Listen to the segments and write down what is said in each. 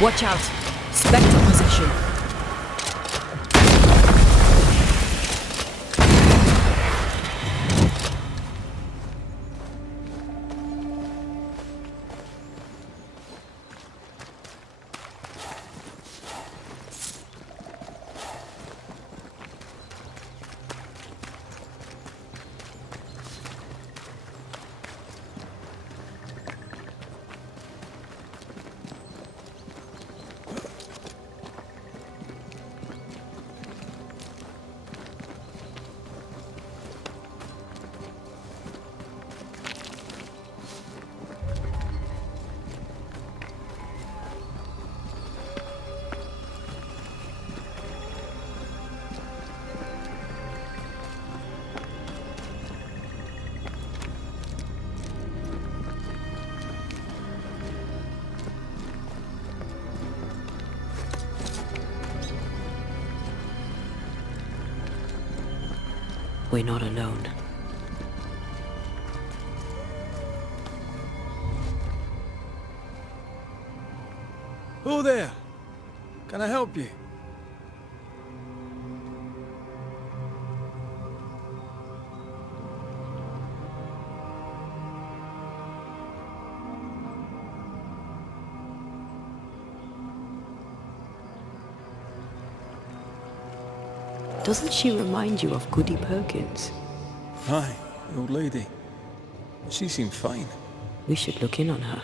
Watch out! Spectre position. We're not alone. Who there? Can I help you? Doesn't she remind you of Goody Perkins? Aye, the old lady. She seemed fine. We should look in on her.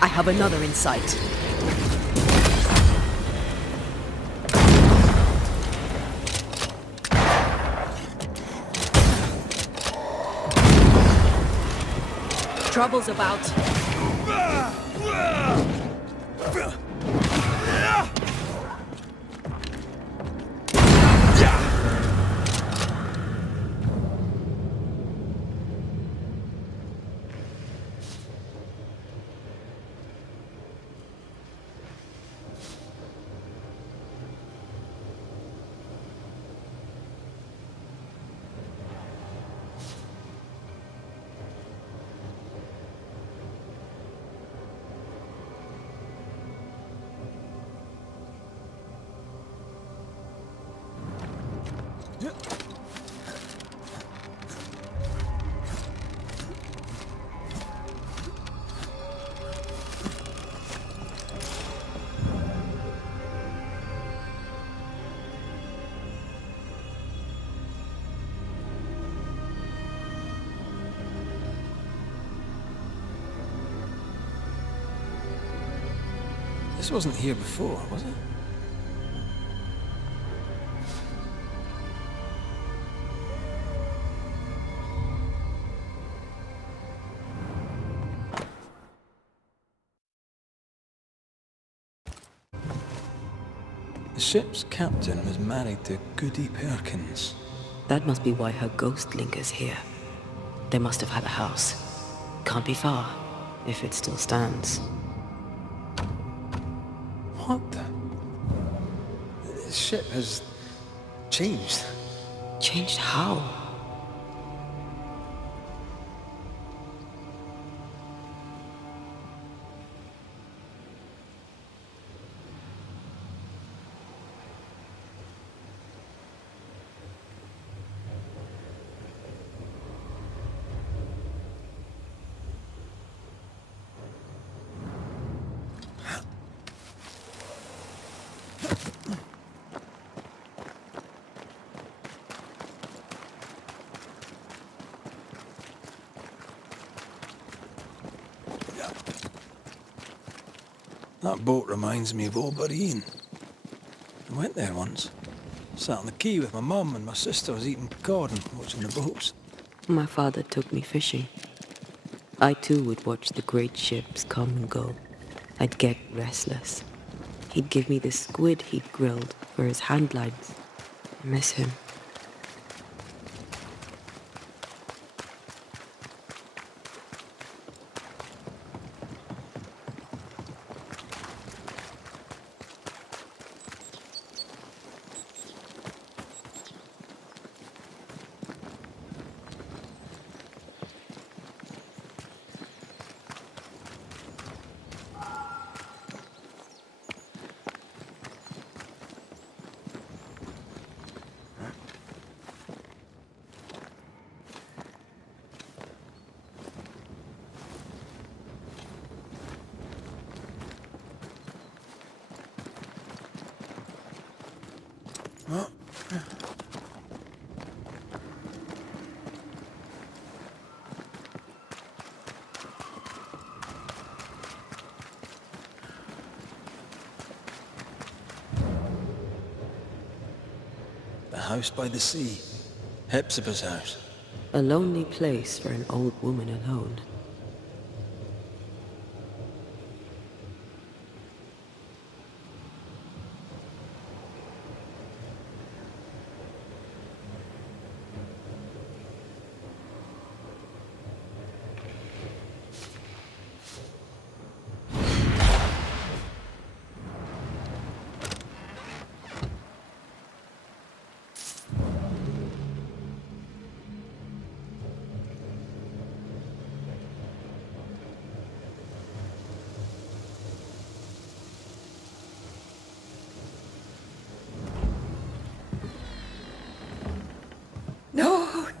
I have another in sight. Trouble's about. This wasn't here before, was it? The ship's captain was married to Goody Perkins. That must be why her ghost lingers here. They must have had a house. Can't be far, if it still stands. What the? The ship has changed. Changed how? That boat reminds me of Old Ian. I went there once. Sat on the quay with my mum and my sister was eating cod and watching the boats. My father took me fishing. I too would watch the great ships come and go. I'd get restless. He'd give me the squid he'd grilled for his hand lines. I miss him. house by the sea. Hepzibah's house. A lonely place for an old woman alone.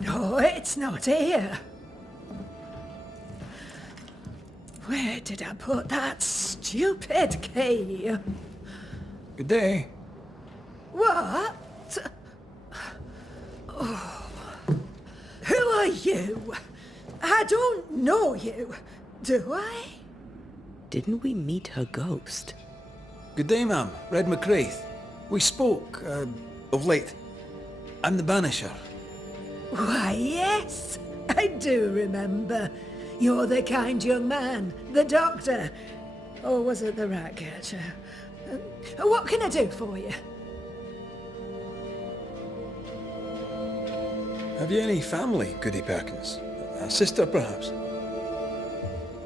No, it's not here. Where did I put that stupid key? Good day. What? Oh. Who are you? I don't know you, do I? Didn't we meet her ghost? Good day, ma'am. Red McCraith. We spoke, of late. I'm the Banisher. Why, yes, I do remember. You're the kind young man, the doctor. Or was it the rat catcher? What can I do for you? Have you any family, Goody Perkins? A sister, perhaps?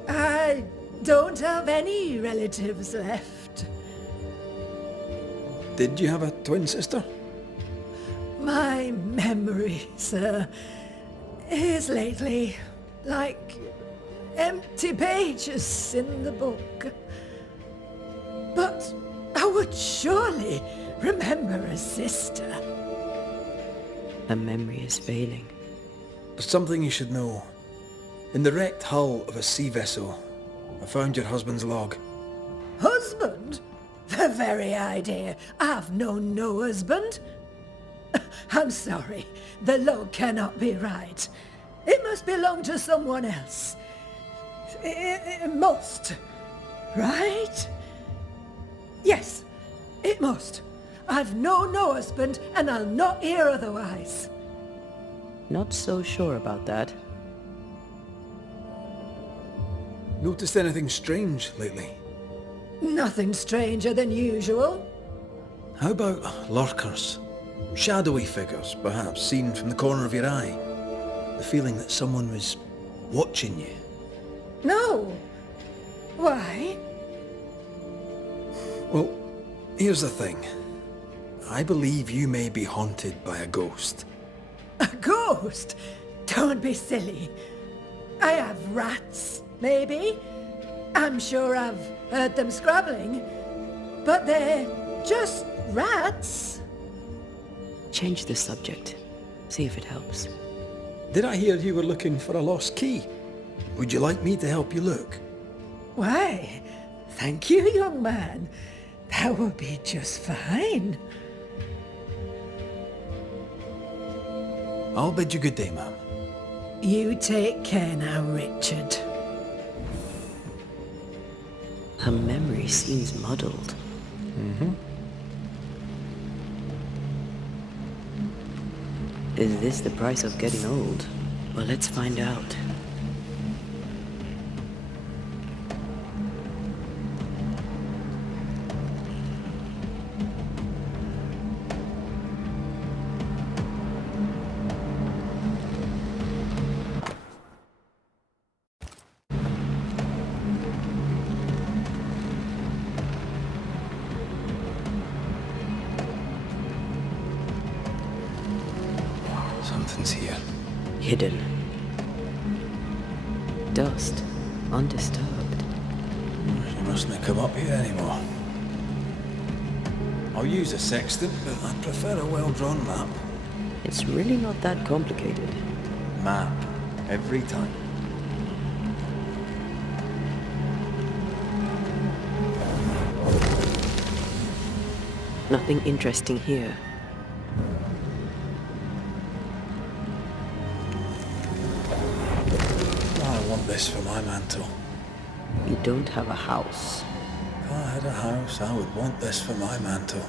I don't have any relatives left. Did you have a twin sister? My memory, sir, is lately like empty pages in the book. But I would surely remember a sister. Her memory is failing. There's something you should know. In the wrecked hull of a sea vessel, I found your husband's log. Husband? The very idea. I've known no husband. I'm sorry. The log cannot be right. It must belong to someone else. It must. Right? Yes, it must. I've known no husband, and I'll not hear otherwise. Not so sure about that. Noticed anything strange lately? Nothing stranger than usual. How about lurkers? Shadowy figures, perhaps, seen from the corner of your eye. The feeling that someone was watching you. No. Why? Well, here's the thing. I believe you may be haunted by a ghost. A ghost? Don't be silly. I have rats, maybe. I'm sure I've heard them scrabbling. But they're just rats. Change the subject. See if it helps. Did I hear you were looking for a lost key? Would you like me to help you look? Why, thank you, young man. That would be just fine. I'll bid you good day, ma'am. You take care now, Richard. Her memory seems muddled. Is this the price of getting old? Well, let's find out. Something's here. Hidden. Dust. Undisturbed. She mustn't come up here anymore. I'll use a sextant, but I prefer a well-drawn map. It's really not that complicated. Map. Every time. Nothing interesting here. I want this for my mantle. You don't have a house. If I had a house, I would want this for my mantle.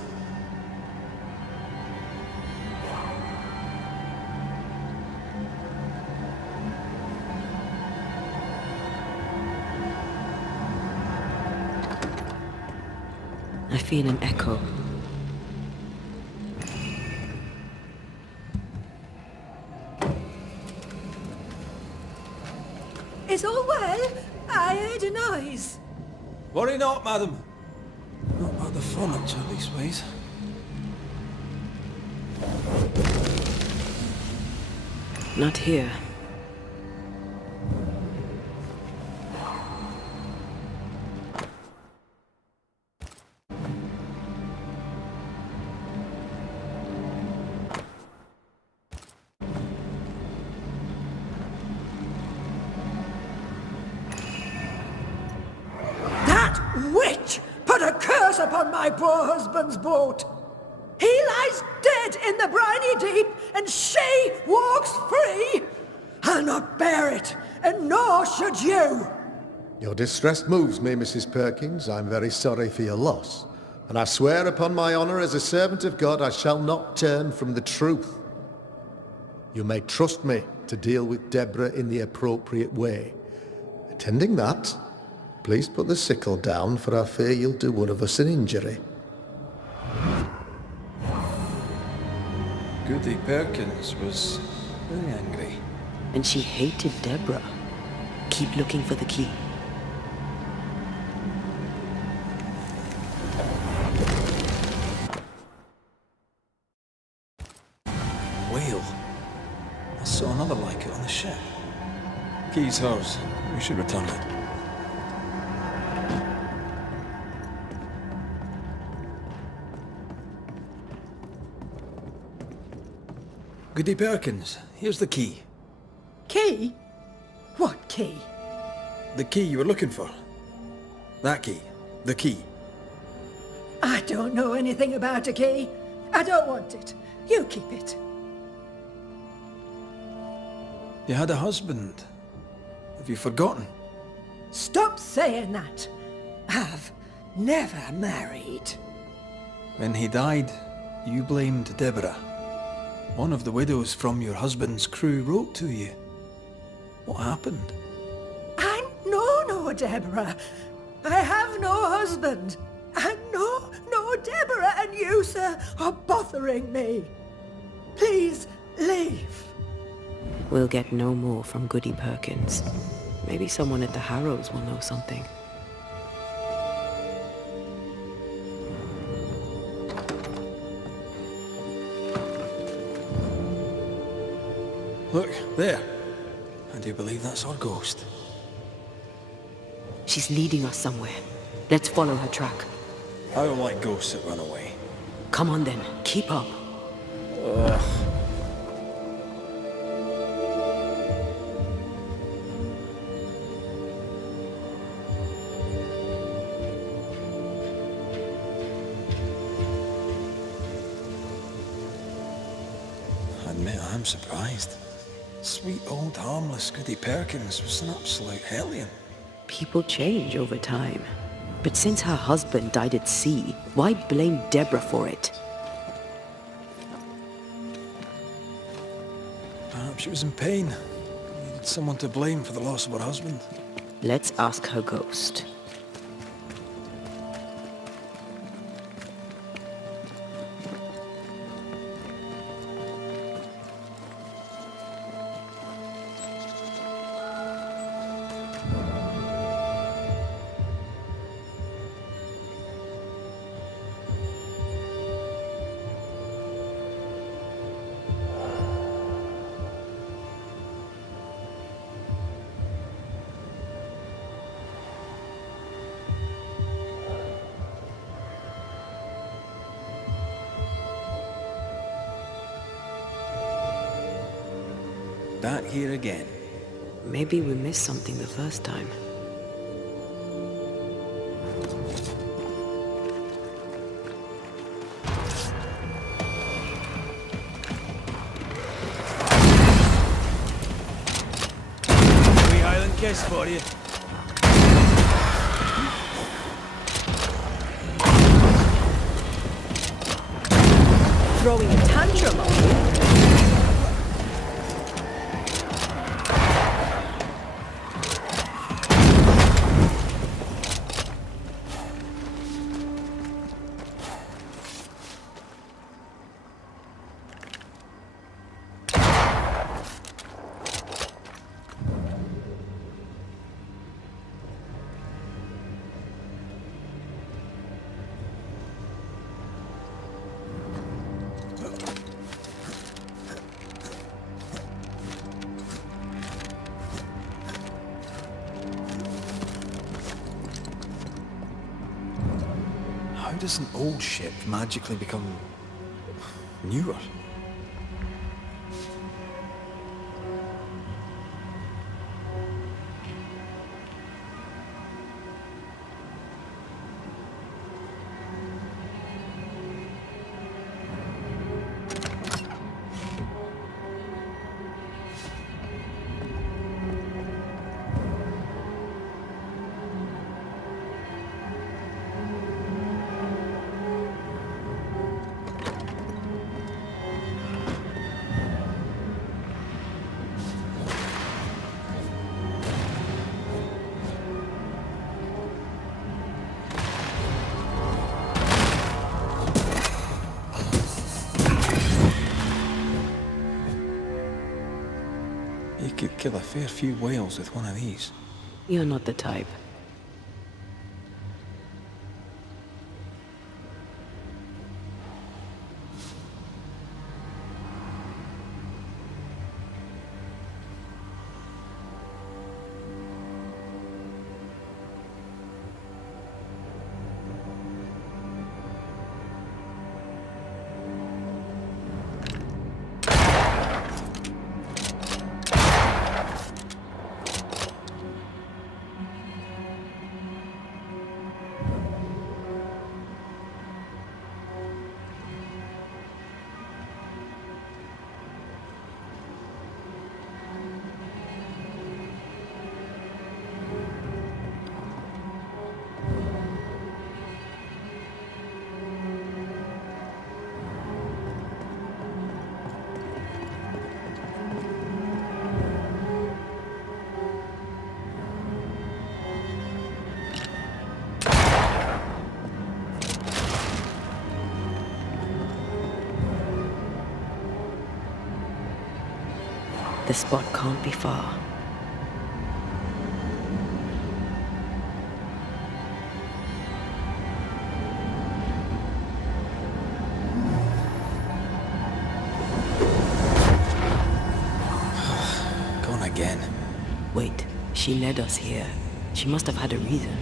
feel an echo. Is all well? I heard a noise. Worry not, madam. Not about the furniture, leastways. Not here. That witch put a curse upon my poor husband's boat. He lies dead in the briny deep, and she walks free. I'll not bear it, and nor should you. Your distress moves me, Mrs. Perkins. I'm very sorry for your loss. And I swear upon my honour as a servant of God, I shall not turn from the truth. You may trust me to deal with Deborah in the appropriate way. Attending that, please put the sickle down, for I fear you'll do one of us an injury. Goody Perkins was very angry. And she hated Deborah. Keep looking for the key. Whale. I saw another like it on the ship. Key's hers. We should return it. Goody Perkins, here's the key. Key? What key? The key you were looking for. That key. The key. I don't know anything about a key. I don't want it. You keep it. You had a husband. Have you forgotten? Stop saying that. I've never married. When he died, you blamed Deborah. One of the widows from your husband's crew wrote to you. What happened? I know no Deborah. I have no husband. I know no Deborah, and you, sir, are bothering me. Please leave. We'll get no more from Goody Perkins. Maybe someone at the Harrows will know something. Look, there. I do believe that's our ghost. She's leading us somewhere. Let's follow her track. I don't like ghosts that run away. Come on then, keep up. Ugh. I admit I'm surprised. Sweet old harmless Goody Perkins was an absolute hellion. People change over time. But since her husband died at sea, why blame Deborah for it? Perhaps she was in pain. Needed someone to blame for the loss of her husband. Let's ask her ghost. That here again. Maybe we missed something the first time. Wee Highland kiss for you. Throwing a tantrum on you. does an old ship magically become newer? You could kill a fair few whales with one of these. You're not the type. The spot can't be far. Gone again. Wait, she led us here. She must have had a reason.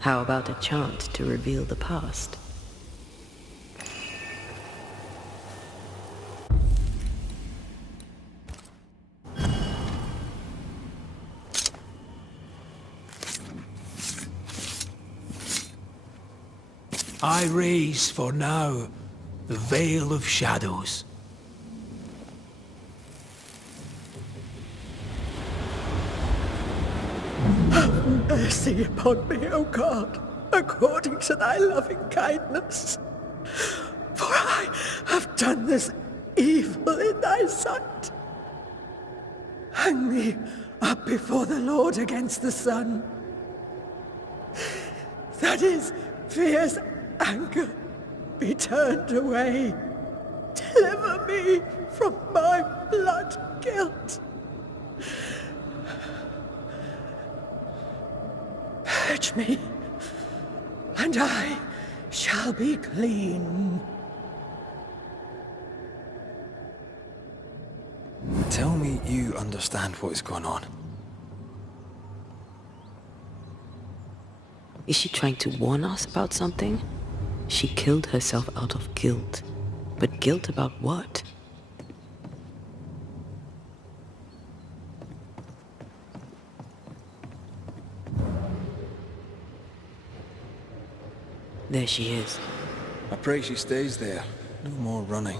How about a chant to reveal the past? I raise for now the Veil of Shadows. Have mercy upon me, O God, according to thy loving kindness. For I have done this evil in thy sight. Hang me up before the Lord against the sun. That his fierce anger be turned away. Deliver me from my blood guilt. Purge me, and I shall shall be clean. Tell me you understand what is going on. Is she trying to warn us about something? She killed herself out of guilt. But guilt about what? There she is. I pray she stays there. No more running.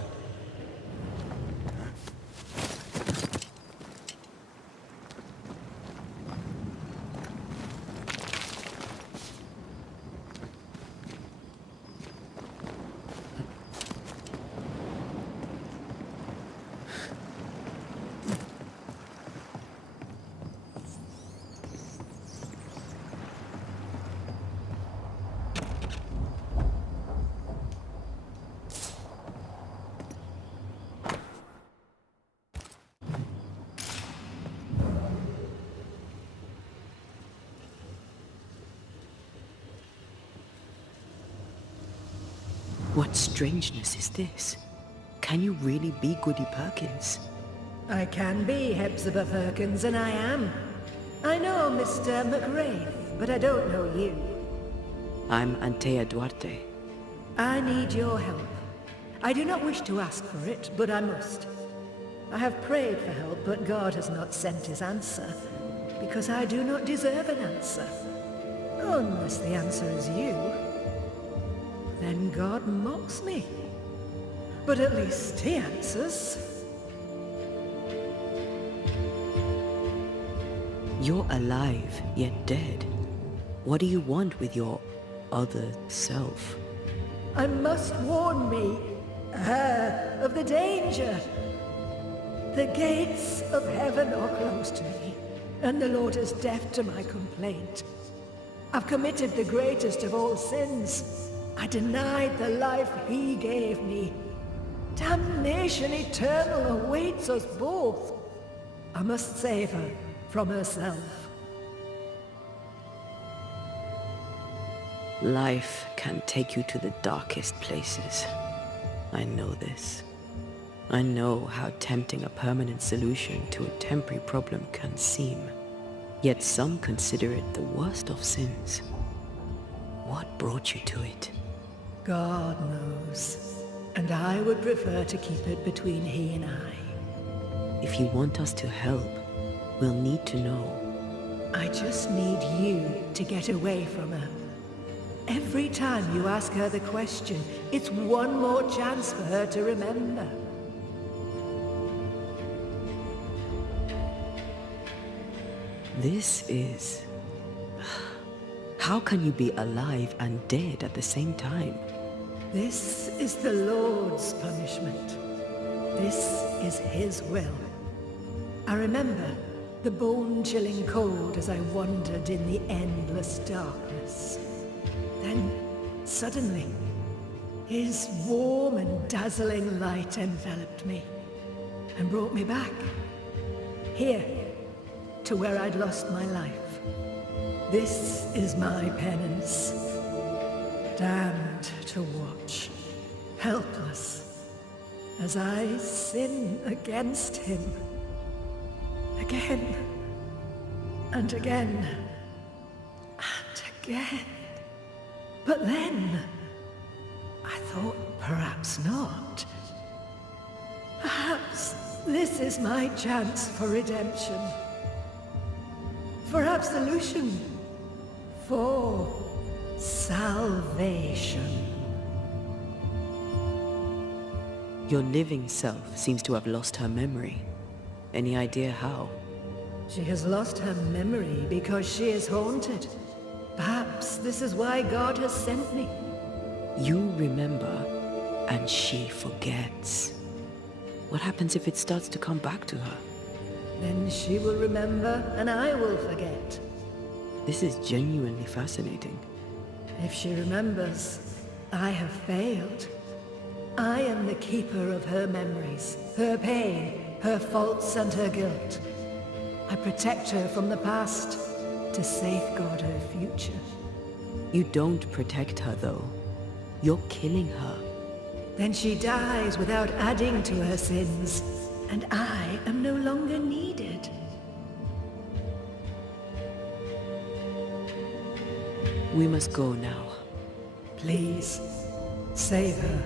What strangeness is this? Can you really be Goody Perkins? I can be Hepzibah Perkins, and I am. I know Mr. McRae, but I don't know you. I'm Antea Duarte. I need your help. I do not wish to ask for it, but I must. I have prayed for help, but God has not sent his answer, because I do not deserve an answer. Unless the answer is you. Then God mocks me. But at least he answers. You're alive, yet dead. What do you want with your other self? I must warn me, of the danger. The gates of heaven are closed to me, and the Lord is deaf to my complaint. I've committed the greatest of all sins. I denied the life he gave me. Damnation eternal awaits us both. I must save her from herself. Life can take you to the darkest places. I know this. I know how tempting a permanent solution to a temporary problem can seem. Yet some consider it the worst of sins. What brought you to it? God knows. And I would prefer to keep it between he and I. If you want us to help, we'll need to know. I just need you to get away from her. Every time you ask her the question, it's one more chance for her to remember. This is... How can you be alive and dead at the same time? This is the Lord's punishment. This is his will. I remember the bone-chilling cold as I wandered in the endless darkness. Then, suddenly, his warm and dazzling light enveloped me and brought me back. Here, to where I'd lost my life. This is my penance. Damned to watch, helpless, as I sin against him. Again, and again, and again. But then, I thought perhaps not. Perhaps this is my chance for redemption. For absolution. For salvation. Your living self seems to have lost her memory. Any idea how? She has lost her memory because she is haunted. Perhaps this is why God has sent me. You remember, and she forgets. What happens if it starts to come back to her? Then she will remember, and I will forget. This is genuinely fascinating. If she remembers, I have failed. I am the keeper of her memories, her pain, her faults and her guilt. I protect her from the past to safeguard her future. You don't protect her, though. You're killing her. Then she dies without adding to her sins, and I am no longer needed. We must go now. Please, save her.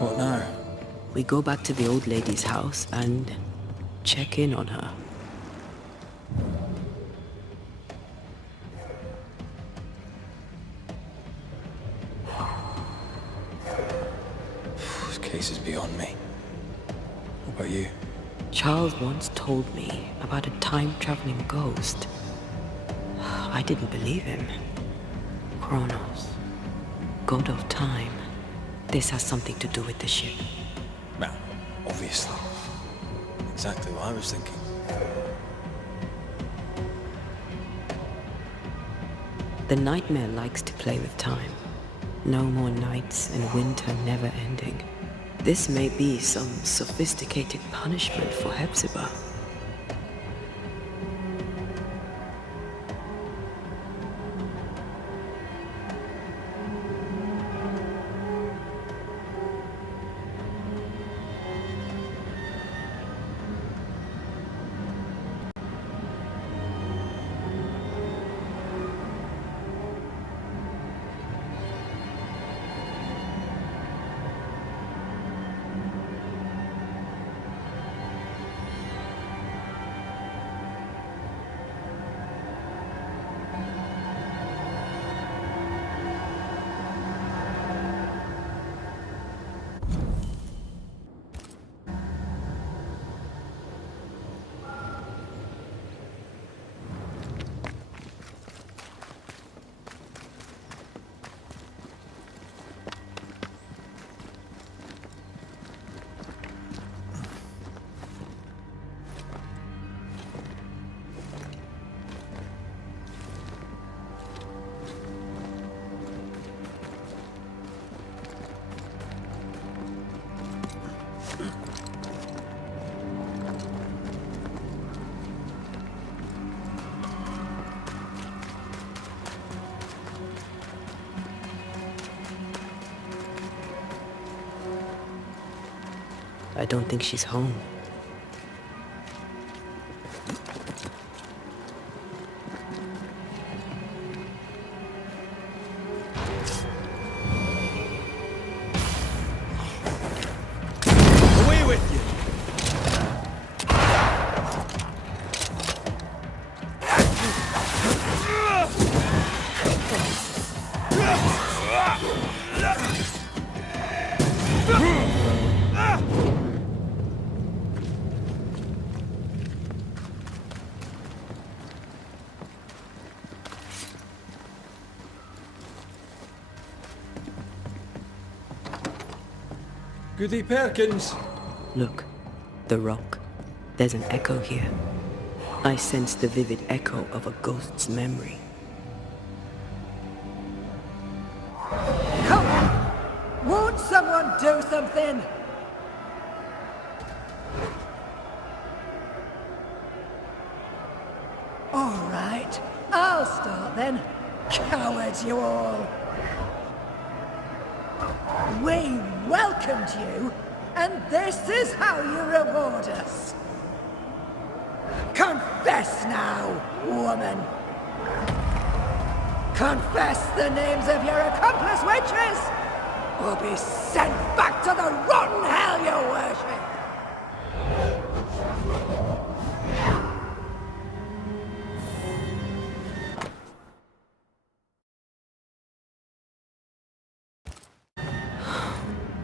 What now? We go back to the old lady's house and check in on her. This case is beyond me. What about you? Charles once told me about a time-traveling ghost. I didn't believe him. Kronos, god of time. This has something to do with the ship. Well, obviously. Exactly what I was thinking. The nightmare likes to play with time. No more nights and winter never ending. This may be some sophisticated punishment for Hepzibah. I don't think she's home. Away with you! Goody Perkins! Look, the rock. There's an echo here. I sense the vivid echo of a ghost's memory. Come on! Won't someone do something? All right, I'll start then. Cowards you all! We welcomed you, and this is how you reward us. Confess now, woman. Confess the names of your accomplice witches, or be sent back to the rotten hell you worship.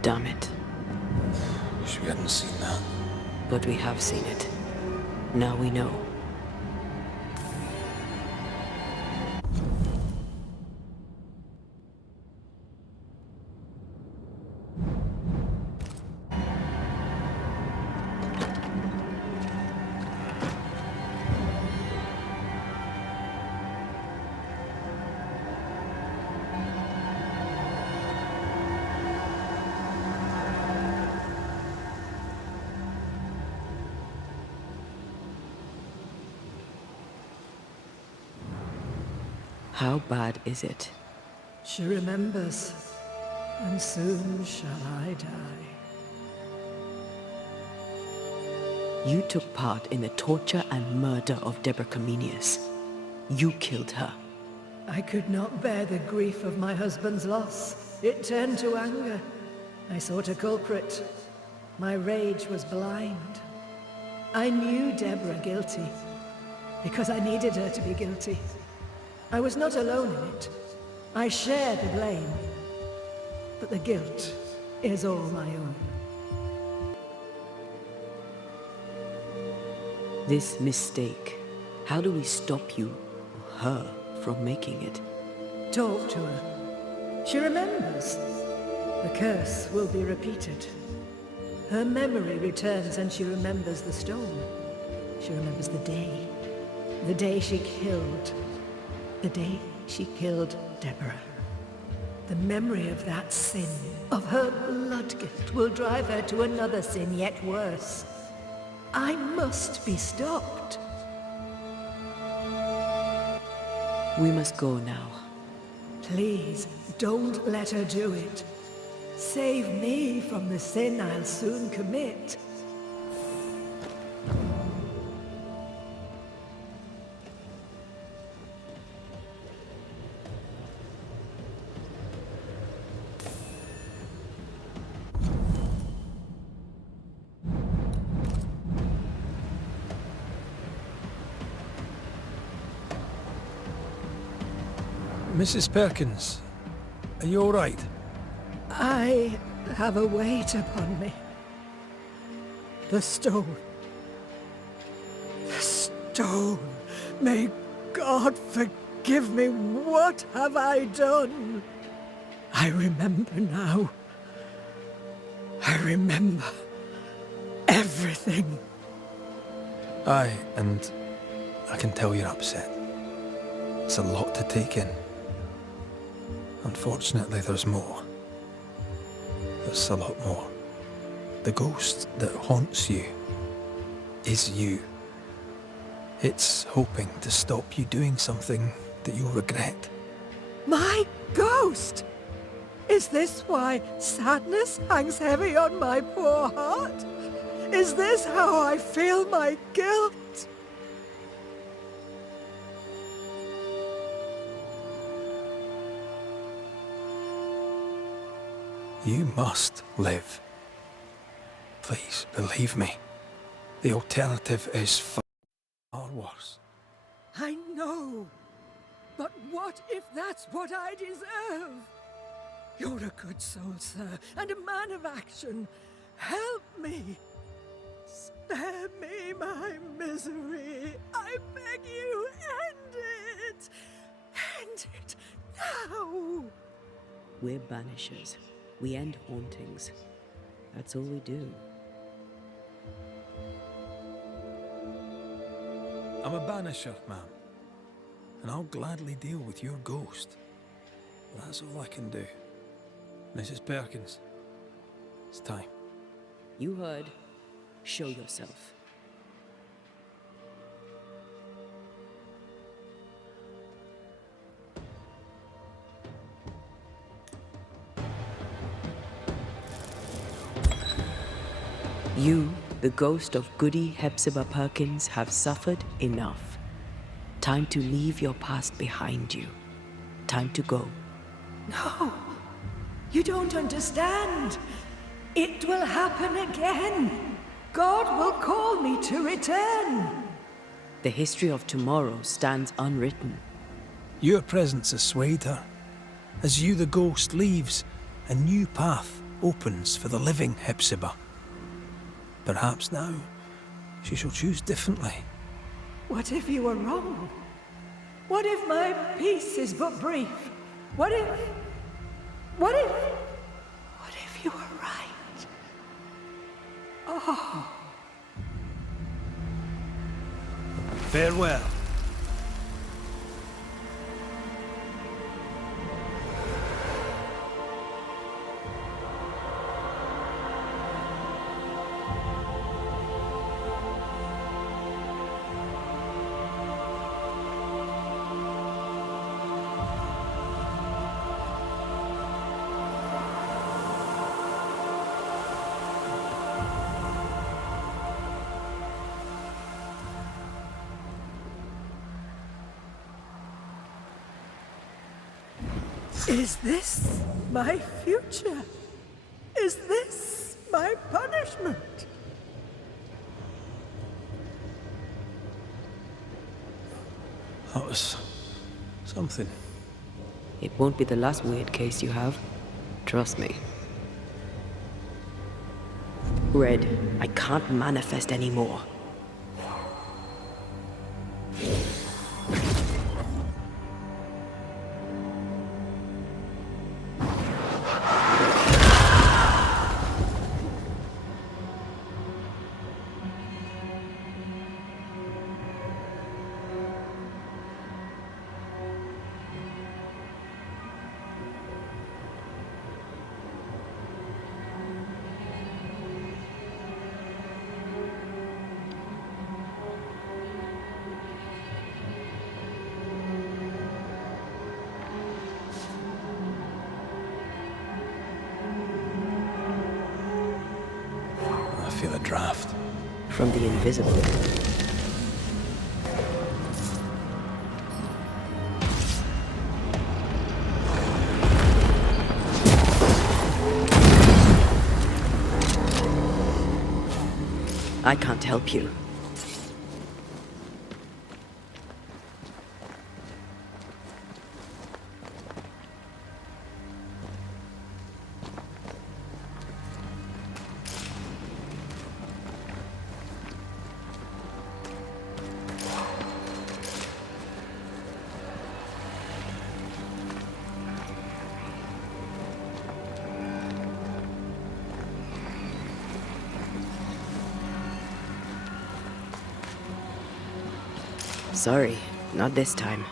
Damn it. Wish we hadn't seen that. But we have seen it. Now we know. How bad is it? She remembers, and soon shall I die. You took part in the torture and murder of Deborah Comenius. You killed her. I could not bear the grief of my husband's loss. It turned to anger. I sought a culprit. My rage was blind. I knew Deborah guilty, because I needed her to be guilty. I was not alone in it. I share the blame, but the guilt is all my own. This mistake, how do we stop you, or her, from making it? Talk to her. She remembers. The curse will be repeated. Her memory returns and she remembers the stone. She remembers the day she killed. The day she killed Deborah. The memory of that sin, of her blood guilt, will drive her to another sin yet worse. I must be stopped. We must go now. Please, don't let her do it. Save me from the sin I'll soon commit. Mrs. Perkins, are you all right? I have a weight upon me. The stone. The stone. May God forgive me. What have I done? I remember now. I remember everything. Aye, and I can tell you're upset. It's a lot to take in. Unfortunately, there's more. There's a lot more. The ghost that haunts you is you. It's hoping to stop you doing something that you'll regret. My ghost! Is this why sadness hangs heavy on my poor heart? Is this how I feel my guilt? You must live. Please, believe me. The alternative is far worse. I know. But what if that's what I deserve? You're a good soul, sir, and a man of action. Help me. Spare me my misery. I beg you, end it. End it now. We're banishers. We end hauntings. That's all we do. I'm a banisher, ma'am. And I'll gladly deal with your ghost. But that's all I can do. Mrs. Perkins, it's time. You heard. Show yourself. You, the ghost of Goody Hepzibah Perkins, have suffered enough. Time to leave your past behind you. Time to go. No, you don't understand. It will happen again. God will call me to return. The history of tomorrow stands unwritten. Your presence has swayed her. As you, the ghost, leaves, a new path opens for the living Hepzibah. Perhaps now she shall choose differently. What if you were wrong? What if my peace is but brief? What if you were right? Oh. Farewell. Is this my future? Is this my punishment? That was something. It won't be the last weird case you have. Trust me. Red, I can't manifest anymore. I feel a draft. From the invisible. I can't help you. Sorry, not this time.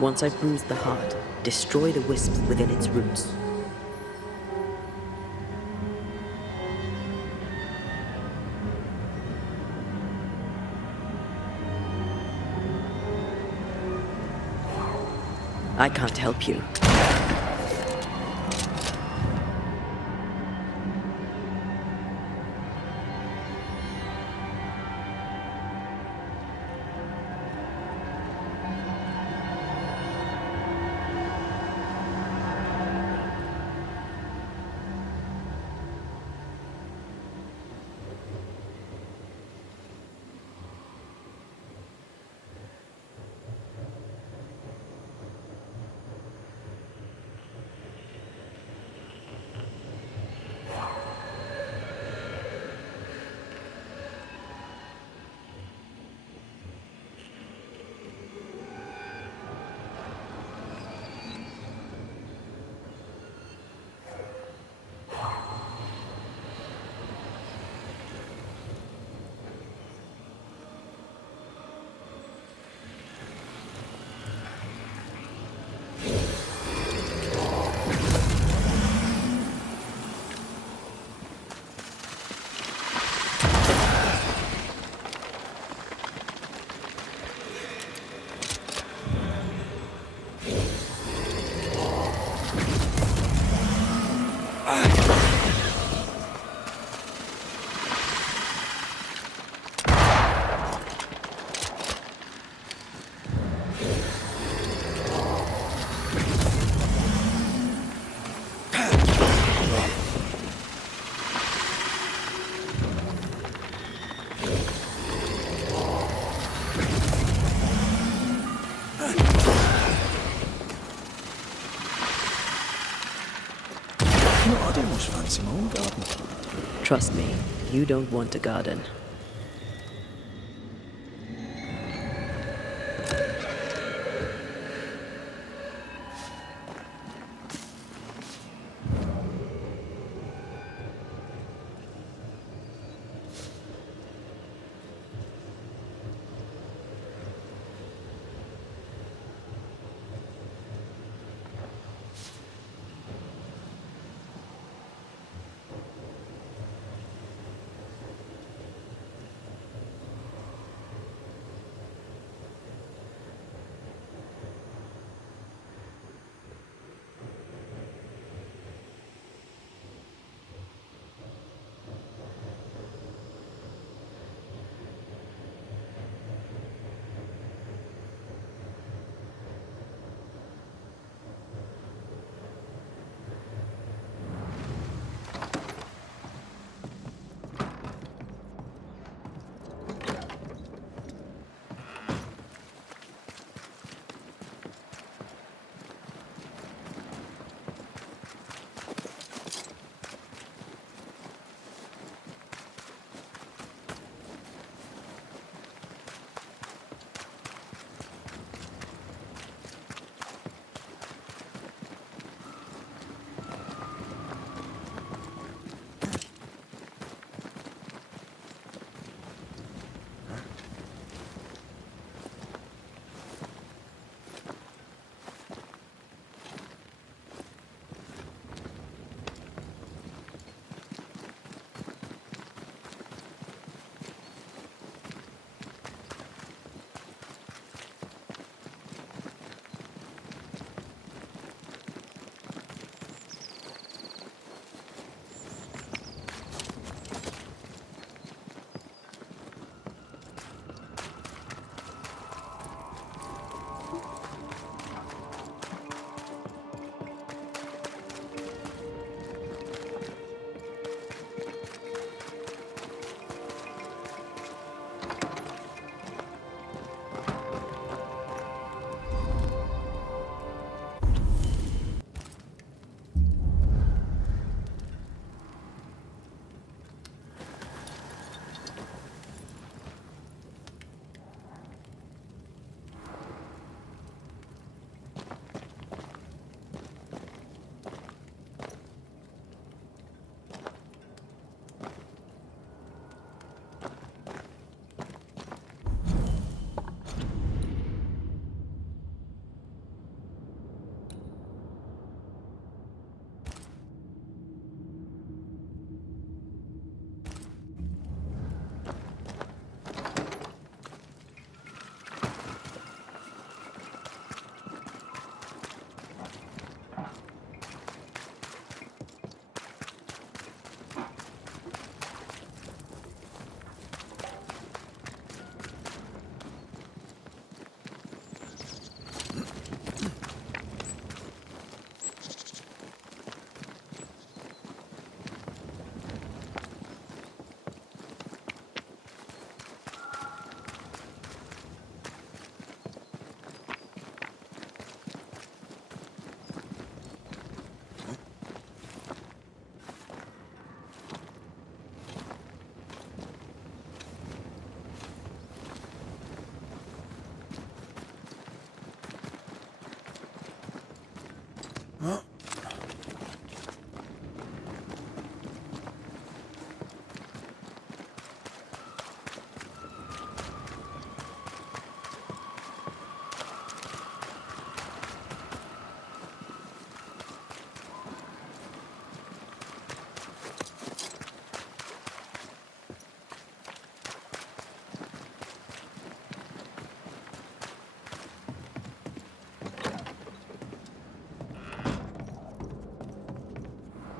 Once I've bruised the heart, destroy the wisps within its roots. I can't help you. I'd almost fancy my own garden. Trust me, you don't want a garden.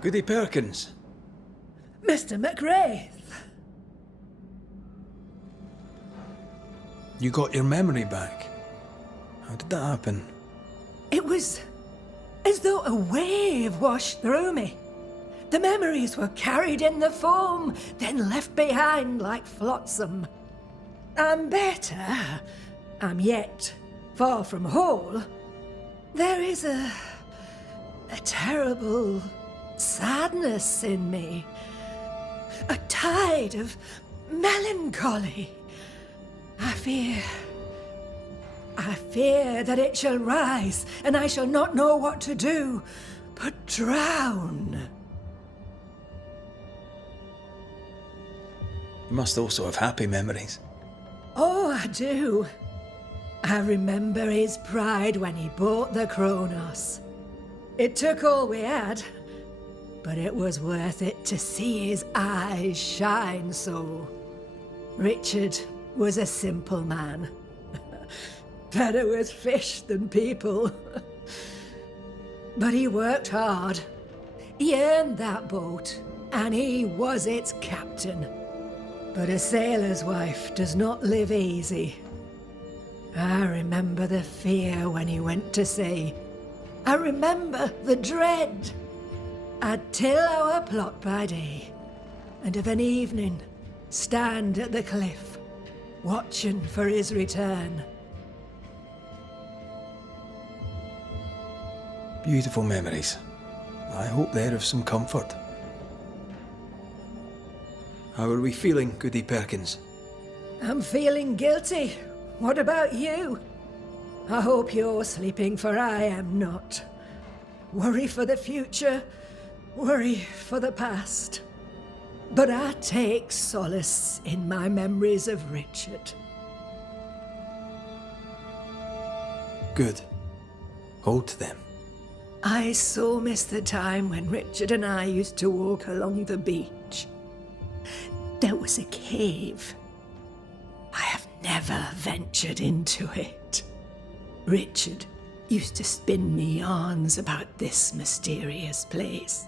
Goody Perkins. Mr. McRae. You got your memory back. How did that happen? It was as though a wave washed through me. The memories were carried in the foam, then left behind like flotsam. I'm better. I'm yet far from whole. There is a terrible sadness in me. A tide of melancholy. I fear that it shall rise, and I shall not know what to do, but drown. You must also have happy memories. Oh, I do. I remember his pride when he bought the Kronos. It took all we had, but it was worth it to see his eyes shine so. Richard was a simple man. Better with fish than people. But he worked hard. He earned that boat, and he was its captain. But a sailor's wife does not live easy. I remember the fear when he went to sea. I remember the dread. I'd till our plot by day, and of an evening stand at the cliff, watching for his return. Beautiful memories. I hope they're of some comfort. How are we feeling, Goody Perkins? I'm feeling guilty. What about you? I hope you're sleeping, for I am not. Worry for the future, worry for the past. But I take solace in my memories of Richard. Good. Hold to them. I so miss the time when Richard and I used to walk along the beach. There was a cave. I have never ventured into it. Richard used to spin me yarns about this mysterious place.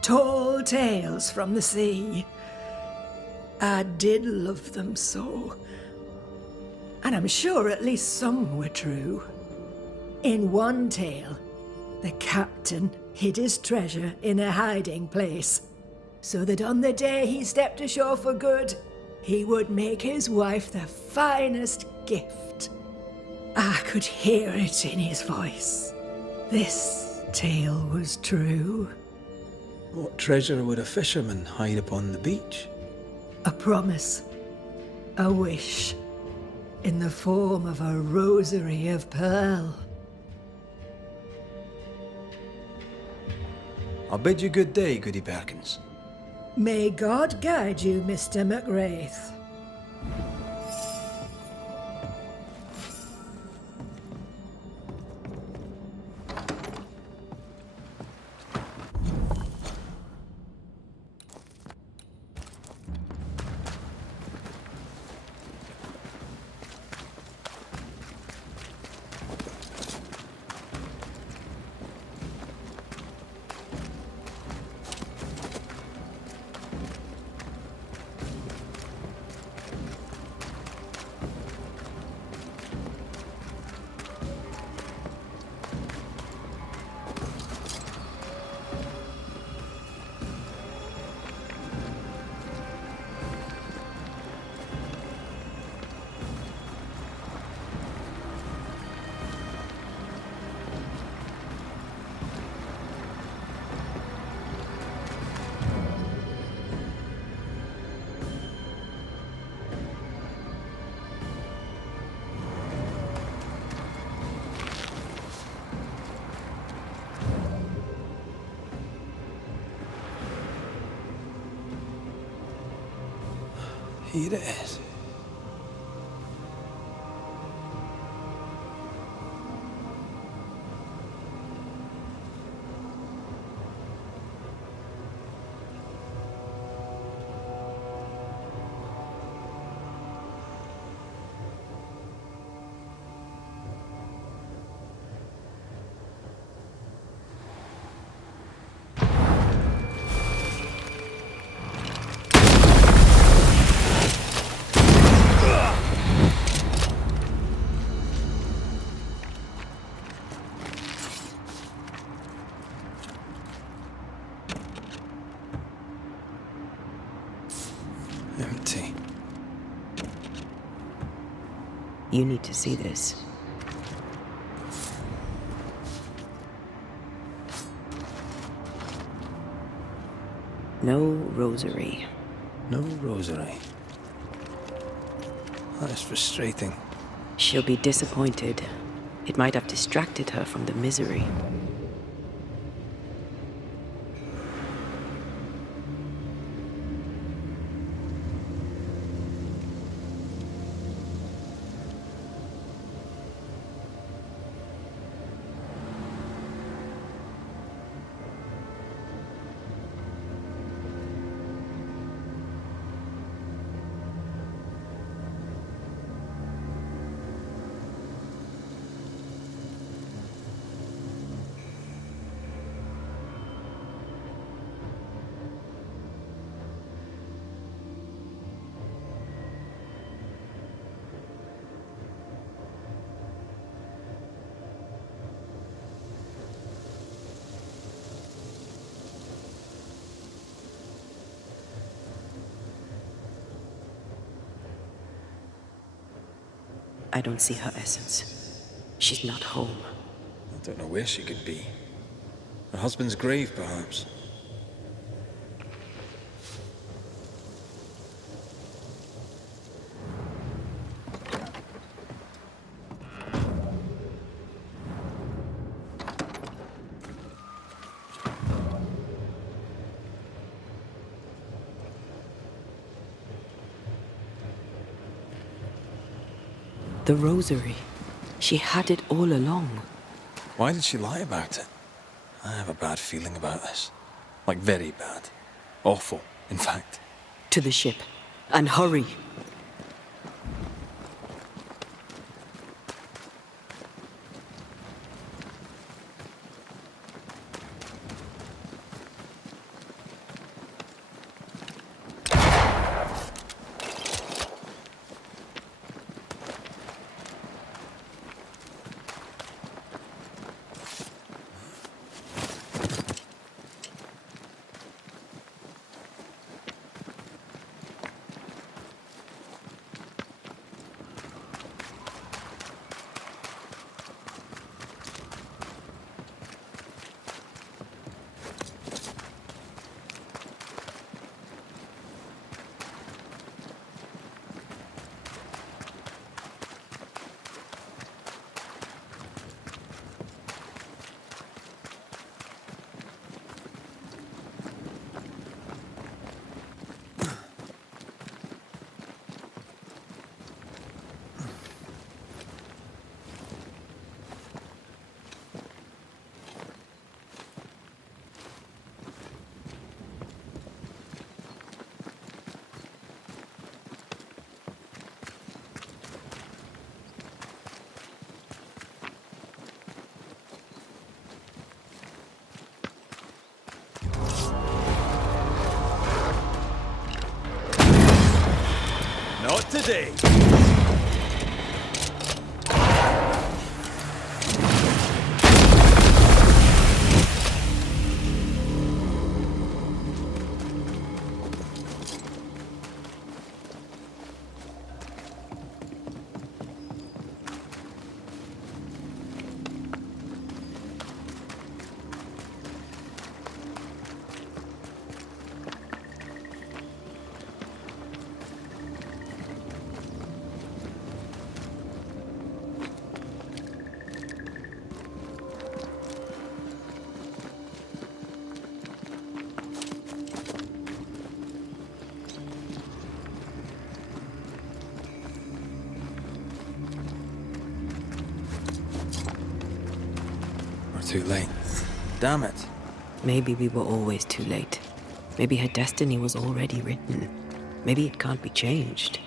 Tall tales from the sea. I did love them so. And I'm sure at least some were true. In one tale, the captain hid his treasure in a hiding place, so that on the day he stepped ashore for good, he would make his wife the finest gift. I could hear it in his voice. This tale was true. What treasure would a fisherman hide upon the beach? A promise, a wish, in the form of a rosary of pearl. I'll bid you good day, Goody Perkins. May God guide you, Mr. McWraith. Here it is. Empty. You need to see this. No rosary. No rosary. That is frustrating. She'll be disappointed. It might have distracted her from the misery. I don't see her essence. She's not home. I don't know where she could be. Her husband's grave, perhaps. The rosary. She had it all along. Why did she lie about it? I have a bad feeling about this. Like, very bad. Awful, in fact. To the ship. And hurry. Not today. too late. Damn it. Maybe we were always too late. Maybe her destiny was already written. Maybe it can't be changed.